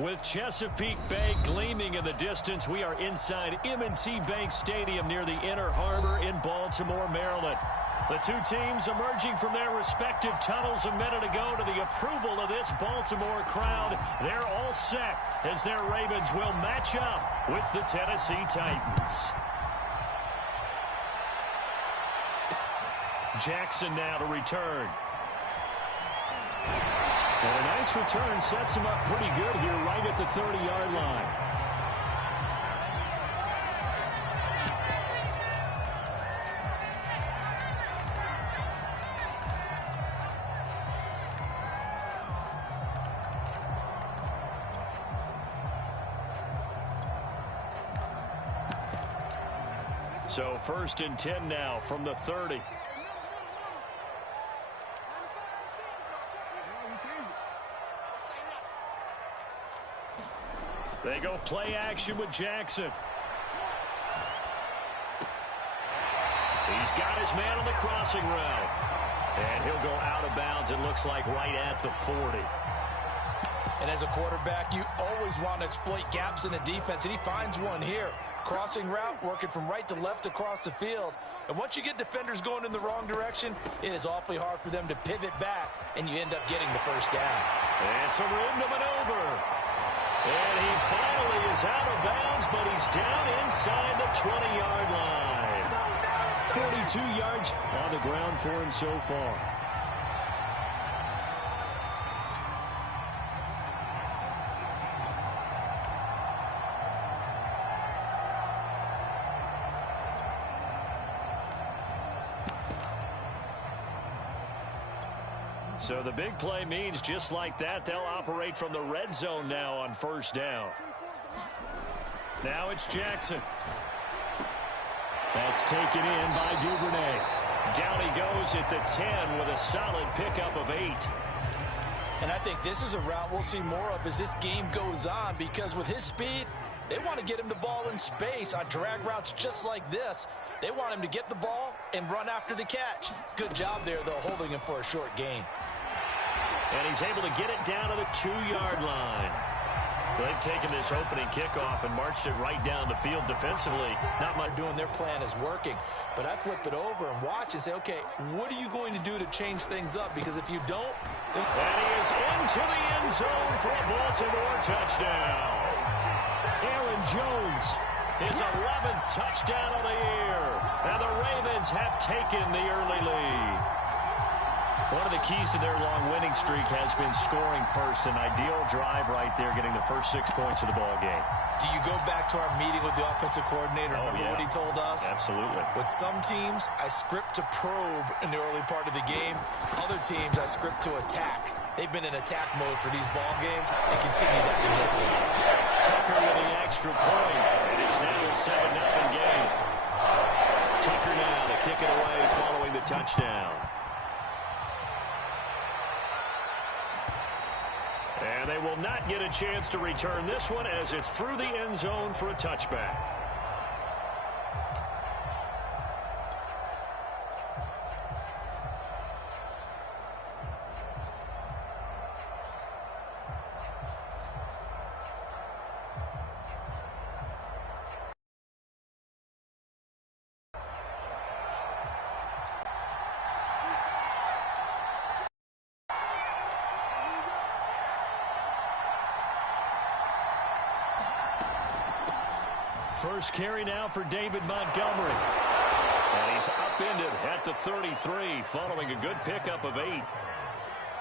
With Chesapeake Bay gleaming in the distance, we are inside M&T Bank Stadium near the Inner Harbor in Baltimore, Maryland. The two teams emerging from their respective tunnels a minute ago to the approval of this Baltimore crowd. They're all set as their Ravens will match up with the Tennessee Titans. Jackson now to return. And a nice return sets him up pretty good here right at the 30-yard line. So 1st and 10 now from the 30. They go play action with Jackson. He's got his man on the crossing route. And he'll go out of bounds, it looks like, right at the 40. And as a quarterback, you always want to exploit gaps in the defense, and he finds one here. Crossing route, working from right to left across the field. And once you get defenders going in the wrong direction, it is awfully hard for them to pivot back, and you end up getting the first down. And some room to maneuver. And he finally is out of bounds, but he's down inside the 20-yard line. 42 yards on the ground for him so far. So the big play means just like that, they'll operate from the red zone now on 1st down. Now it's Jackson. That's taken in by Duvernay. Down he goes at the 10 with a solid pickup of 8. And I think this is a route we'll see more of as this game goes on, because with his speed, they want to get him the ball in space on drag routes just like this. They want him to get the ball and run after the catch. Good job there, though, holding him for a short gain. And he's able to get it down to the 2-yard line. They've taken this opening kickoff and marched it right down the field defensively. Not much doing, their plan is working. But I flip it over and watch and say, okay, what are you going to do to change things up? Because if you don't... And he is into the end zone for a Baltimore touchdown. Aaron Jones, his 11th touchdown of the year. And the Ravens have taken the early lead. One of the keys to their long winning streak has been scoring first. An ideal drive right there, getting the first 6 points of the ball game. Do you go back to our meeting with the offensive coordinator? Remember what he told us? Absolutely. With some teams, I script to probe in the early part of the game. Other teams, I script to attack. They've been in attack mode for these ball games and continue that in this one. Tucker with the extra point, and it's now a 7-0 game. Tucker now to kick it away following the touchdown. And they will not get a chance to return this one as it's through the end zone for a touchback. First carry now for David Montgomery. And he's upended at the 33 following a good pickup of 8.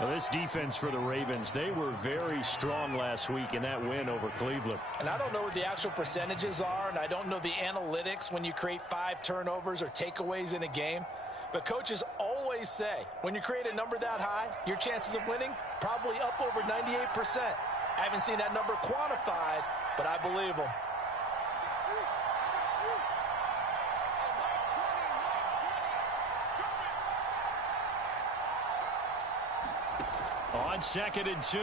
Now this defense for the Ravens, they were very strong last week in that win over Cleveland. And I don't know what the actual percentages are, and I don't know the analytics when you create 5 turnovers or takeaways in a game. But coaches always say, when you create a number that high, your chances of winning probably up over 98%. I haven't seen that number quantified, but I believe them. On 2nd and 2,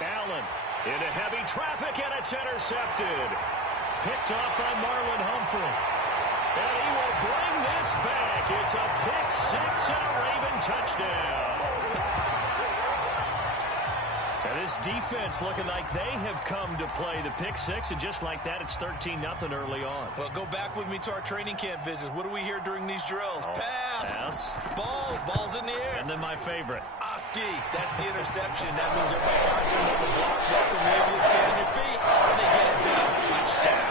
Allen into heavy traffic, and it's intercepted. Picked off by Marlon Humphrey. And he will bring this back. It's a pick 6 and a Raven touchdown. And This defense looking like they have come to play. The pick six, and just like that, it's 13-0 early on. Well, go back with me to our training camp visits. What do we hear during these drills? Pass. Ball's in the air. And then my favorite. Oski. That's the interception. That means everybody finds someone to block. Welcome, Louisville. Stand on your feet. And they get it done. Touchdown.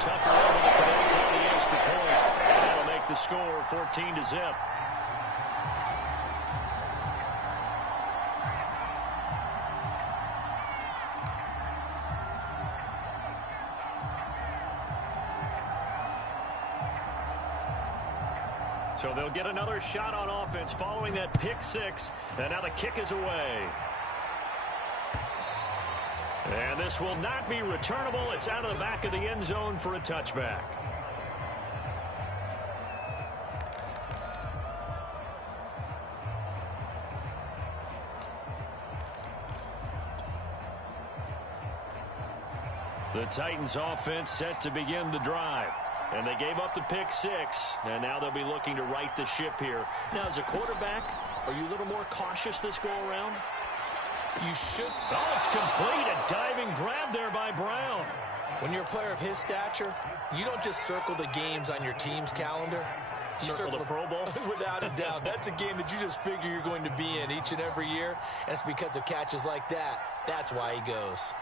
Tucker able to connect on the extra point. And that'll make the score 14-0. So they'll get another shot on offense following that pick six. And now the kick is away. And this will not be returnable. It's out of the back of the end zone for a touchback. The Titans offense set to begin the drive. And they gave up the pick six, and now they'll be looking to right the ship here. Now, as a quarterback, are you a little more cautious this go-around? You should. Oh, it's complete. A diving grab there by Brown. When you're a player of his stature, you don't just circle the games on your team's calendar. You circle the Pro Bowl? Without a doubt. That's a game that you just figure you're going to be in each and every year, and it's because of catches like that. That's why he goes.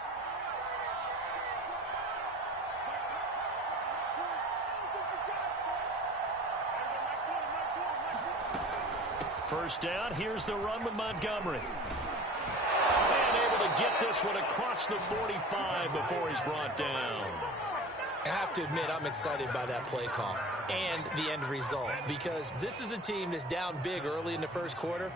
First down, here's the run with Montgomery. And able to get this one across the 45 before he's brought down. I have to admit, I'm excited by that play call and the end result, because this is a team that's down big early in the first quarter,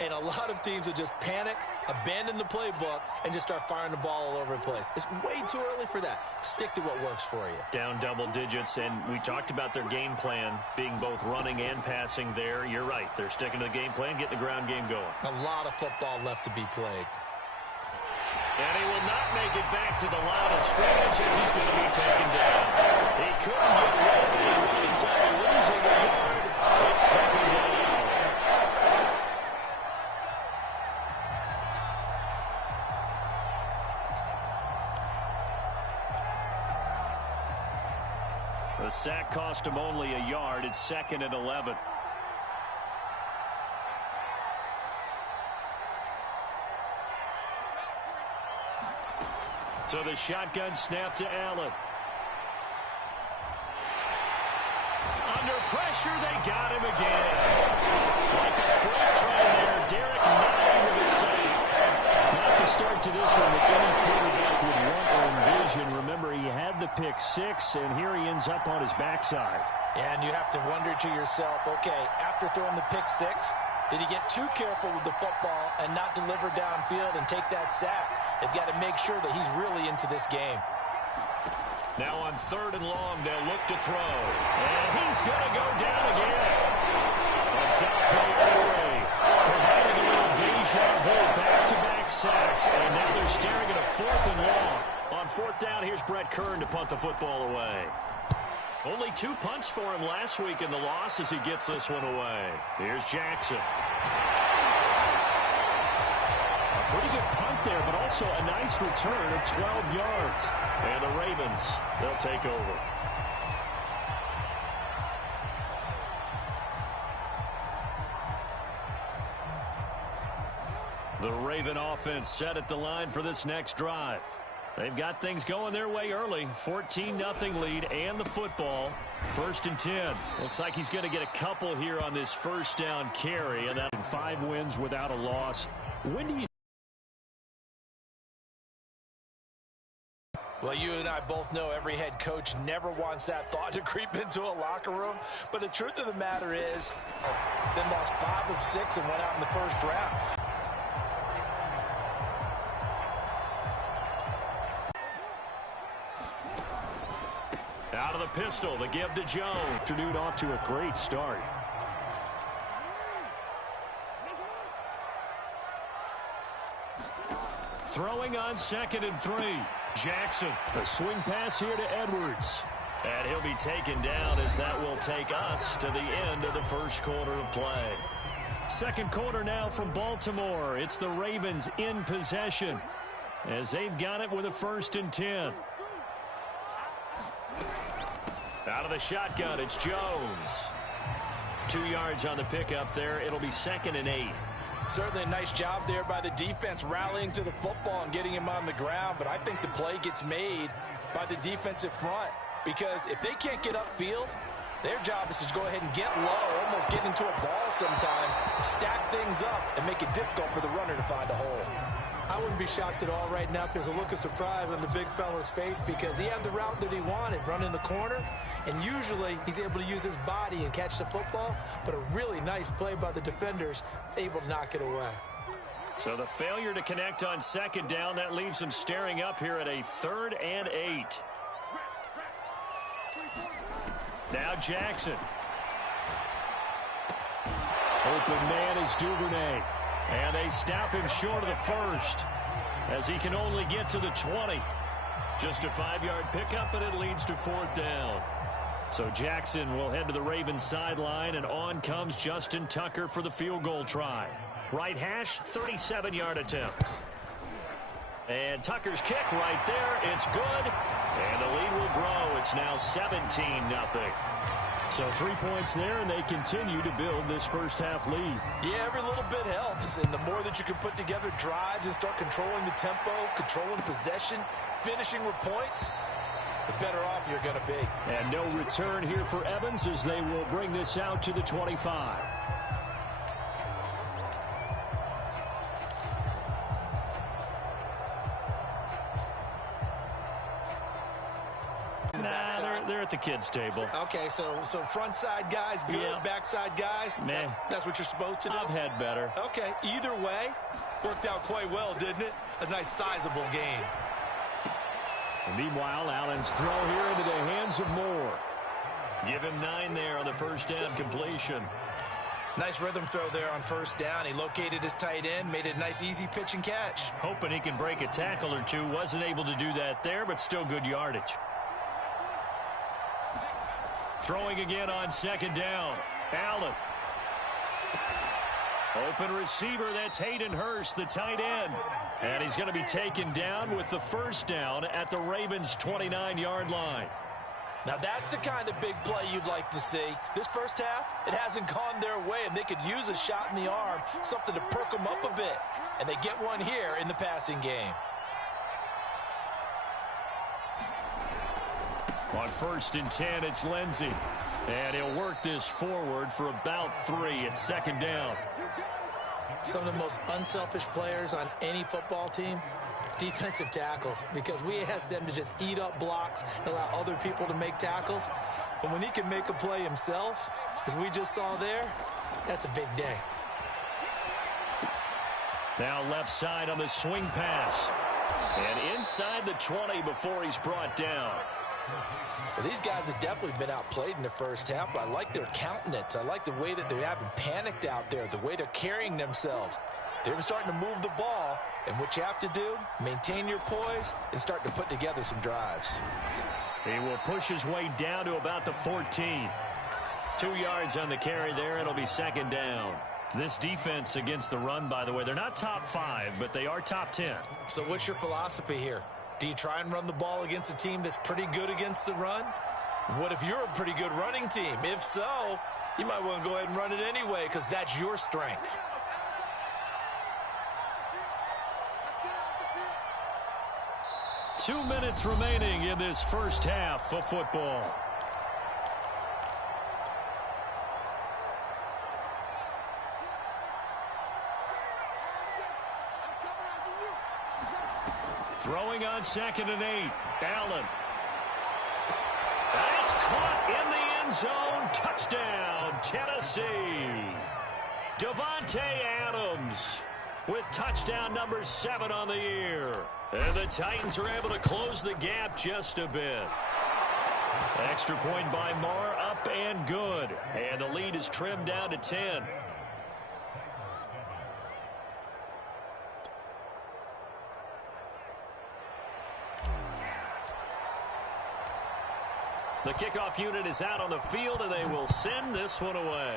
and a lot of teams will just panic, abandon the playbook, and just start firing the ball all over the place. It's way too early for that. Stick to what works for you. Down double digits, and we talked about their game plan being both running and passing there. You're right. They're sticking to the game plan, getting the ground game going. A lot of football left to be played. And he will not make it back to the line of scrimmage as he's going to be taken down. He couldn't get rid of it. He winds up losing a yard. It's second down. The sack cost him only a yard. It's 2nd and 11. So the shotgun snap to Allen. Under pressure, they got him again. Like a freight train there, Derek nodding with his sack. Not the start to this one that any quarterback would want or envision. Remember, he had the pick six, and here he ends up on his backside. Yeah, and you have to wonder to yourself, okay, after throwing the pick six, did he get too careful with the football and not deliver downfield and take that sack? They've got to make sure that he's really into this game. Now on 3rd and long, they'll look to throw. And he's going to go down again. Odafe Oweh providing a little deja vu, back-to-back sacks. And now they're staring at a 4th and long. On 4th down, here's Brett Kern to punt the football away. Only 2 punts for him last week in the loss as he gets this one away. Here's Jackson. A pretty good punt there, but also a nice return of 12 yards. And the Ravens, they'll take over. The Raven offense set at the line for this next drive. They've got things going their way early. 14-0 lead and the football. 1st and 10. Looks like he's going to get a couple here on this first down carry. And that 5 wins without a loss. When do you... Well, you and I both know every head coach never wants that thought to creep into a locker room. But the truth of the matter is, then lost 5 of 6 and went out in the first round. Out of the pistol, the give to Jones. Afternoon off to a great start. Throwing on 2nd and 3. Jackson. A swing pass here to Edwards. And he'll be taken down as that will take us to the end of the first quarter of play. Second quarter now from Baltimore. It's the Ravens in possession as they've got it with a 1st and 10. Out of the shotgun, it's Jones. 2 yards on the pickup there. It'll be 2nd and 8. Certainly a nice job there by the defense rallying to the football and getting him on the ground, but I think the play gets made by the defensive front because if they can't get upfield, their job is to go ahead and get low, almost get into a ball sometimes, stack things up, and make it difficult for the runner to find a hole. I wouldn't be shocked at all right now if there's a look of surprise on the big fella's face because he had the route that he wanted, running the corner, and usually he's able to use his body and catch the football, but a really nice play by the defenders, able to knock it away. So the failure to connect on 2nd down, that leaves him staring up here at a 3rd and 8. Now Jackson. Open man is Duvernay. And they stop him short of the 1st as he can only get to the 20. Just a 5-yard pickup, but it leads to 4th down. So Jackson will head to the Ravens sideline, and on comes Justin Tucker for the field goal try. Right hash, 37-yard attempt. And Tucker's kick right there. It's good. And the lead will grow. It's now 17-0. So 3 points there, and they continue to build this first half lead. Yeah, every little bit helps. And the more that you can put together drives and start controlling the tempo, controlling possession, finishing with points, the better off you're going to be. And no return here for Evans as they will bring this out to the 25. They're at the kids' table. Okay, so front side guys good, yeah. Backside guys, that's what you're supposed to do? I've had better. Okay, either way, worked out quite well, didn't it? A nice sizable game. And meanwhile, Allen's throw here into the hands of Moore. Give him 9 there on the 1st down completion. Nice rhythm throw there on 1st down. He located his tight end, made it a nice easy pitch and catch. Hoping he can break a tackle or two. Wasn't able to do that there, but still good yardage. Throwing again on 2nd down. Allen. Open receiver, that's Hayden Hurst, the tight end. And he's going to be taken down with the 1st down at the Ravens' 29-yard line. Now that's the kind of big play you'd like to see. This first half, it hasn't gone their way, and they could use a shot in the arm, something to perk them up a bit. And they get one here in the passing game. On 1st and 10, it's Lindsey. And he'll work this forward for about 3 at 2nd down. Some of the most unselfish players on any football team, defensive tackles, because we ask them to just eat up blocks and allow other people to make tackles. But when he can make a play himself, as we just saw there, that's a big day. Now left side on the swing pass. And inside the 20 before he's brought down. Well, these guys have definitely been outplayed in the first half, but I like their countenance. I like the way that they haven't panicked out there, the way they're carrying themselves. They're starting to move the ball, and what you have to do, maintain your poise and start to put together some drives. He will push his way down to about the 14. 2 yards on the carry there. It'll be 2nd down. This defense against the run, by the way, they're not top 5, but they are top 10. So what's your philosophy here? Do you try and run the ball against a team that's pretty good against the run? What if you're a pretty good running team? If so, you might want to go ahead and run it anyway because that's your strength. Two minutes remaining in this first half of football. Throwing on 2nd and 8. Allen. That's caught in the end zone. Touchdown, Tennessee. Davante Adams with touchdown number 7 on the year. And the Titans are able to close the gap just a bit. Extra point by Moore, up and good. And the lead is trimmed down to 10. The kickoff unit is out on the field, and they will send this one away.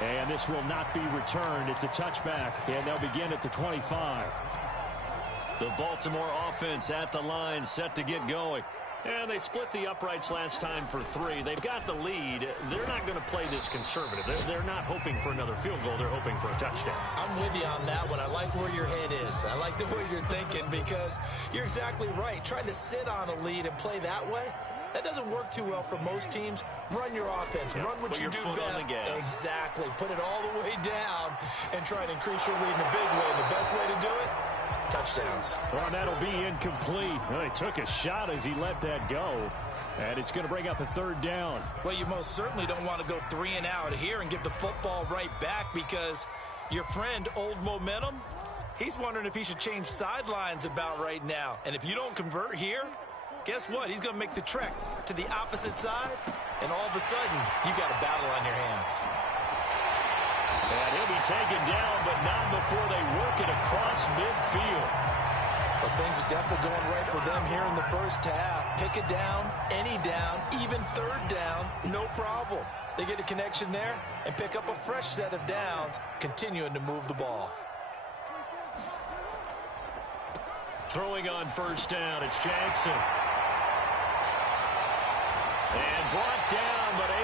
And this will not be returned. It's a touchback, and they'll begin at the 25. The Baltimore offense at the line, set to get going. And they split the uprights last time for 3. They've got the lead. They're not going to play this conservative. They're not hoping for another field goal. They're hoping for a touchdown. I'm with you on that one. I like where your head is. I like the way you're thinking because you're exactly right. Trying to sit on a lead and play that way, that doesn't work too well for most teams. Run your offense. Run what you do best. Exactly. Put it all the way down and try and increase your lead in a big way. And the best way to do it, touchdowns. Well, that'll be incomplete. Well, he took a shot as he let that go. And it's going to bring up a 3rd down. Well, you most certainly don't want to go 3 and out here and give the football right back because your friend, Old Momentum, he's wondering if he should change sidelines about right now. And if you don't convert here, guess what? He's going to make the trek to the opposite side, and all of a sudden, you've got a battle on your hands. And he'll be taken down, but not before they work it across midfield. But things are definitely going right for them here in the first half. Pick it down, any down, even 3rd down, no problem. They get a connection there and pick up a fresh set of downs, continuing to move the ball. Throwing on 1st down, it's Jackson. And brought down, but